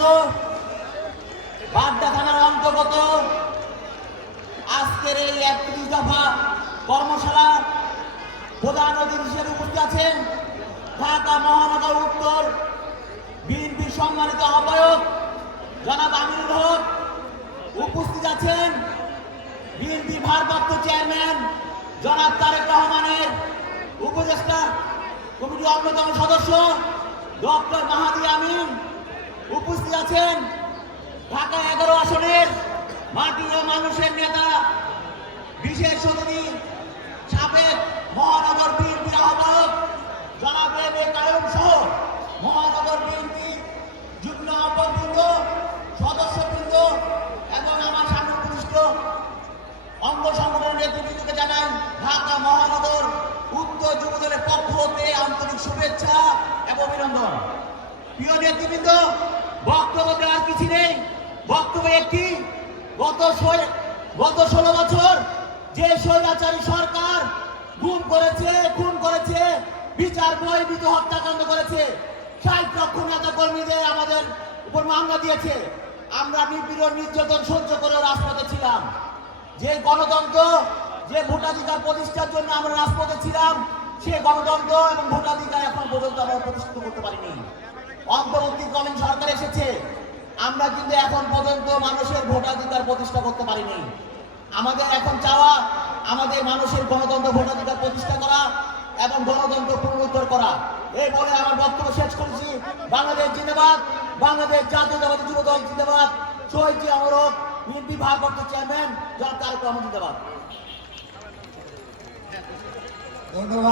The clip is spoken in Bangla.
নেতৃবৃন্দ, বাড্ডা থানার অন্তর্গত আজকের এই ৩১ দফা কর্মশালা প্রধান অতিথি হিসেবে উপস্থিত আছেন ঢাকা মহানগর উত্তর বিএনপি সম্মানিত আহ্বায়ক জনাব আমিনুল হক। উপস্থিত আছেন বিএনপি ভারপ্রাপ্ত চেয়ারম্যান জনাব তারেক রহমানের উপদেষ্টা কমিটির অন্যতম সদস্য ডক্টর মাহাদি আমিন। উপস্থিত আছেন ঢাকা 11 আসনের মাটি ও মানুষের নেতা বিশেষ অতিথি সাবেক মহানগর বিএনপির আহ্বায়ক জনাব কায়ুম সহ মহানগর বিএনপি যুগ্ম আহ্বায়কবৃন্দ, সদস্যবৃন্দ এবং আমার সামনে উপস্থিত অঙ্গ সংগঠনের নেতৃবৃন্দকে জানাই ঢাকা মহানগর উত্তর যুবদলের পক্ষ হতে আন্তরিক শুভেচ্ছা এবং অভিনন্দন। প্রিয় নেতৃবৃন্দ, বক্তব্য দেওয়ার কিছু নেই। বক্তব্য একটি, গত 16 বছর যে স্বৈরাচারী সরকার গুম করেছে, খুন করেছে, বিচার বহির্ভূত হত্যাকাণ্ড করেছে, 60 লক্ষ নেতা কর্মীদের আমাদের উপর মামলা দিয়েছে। আমরা নিপীড়ন নির্যাতন সহ্য করে রাজপথে ছিলাম। যে গণতন্ত্র, যে ভোটাধিকার প্রতিষ্ঠার জন্য আমরা রাজপথে ছিলাম, সে গণতন্ত্র এবং ভোটাধিকার এখন পর্যন্ত আমরা প্রতিষ্ঠিত করতে পারিনি। অন্তর্বর্তীকালীন সরকার এসেছে, আমরা কিন্তু এখন পর্যন্ত মানুষের ভোটাধিকার প্রতিষ্ঠা করতে পারিনি। আমাদের এখন চাওয়া আমাদের মানুষের গণতন্ত্র ভোটাধিকার প্রতিষ্ঠা করা এবং গণতন্ত্র পুনরুদ্ধার করা। এই বলে আমার বক্তব্য শেষ করেছি। বাংলাদেশ জিন্দাবাদ, বাংলাদেশ জাতীয়তাবাদী যুবদল জিন্দাবাদ, শহীদ জিয়া অমর, বিএনপি ভারপ্রাপ্ত চেয়ারম্যান জনাব তারেক রহমান জিন্দাবাদ। ধন্যবাদ।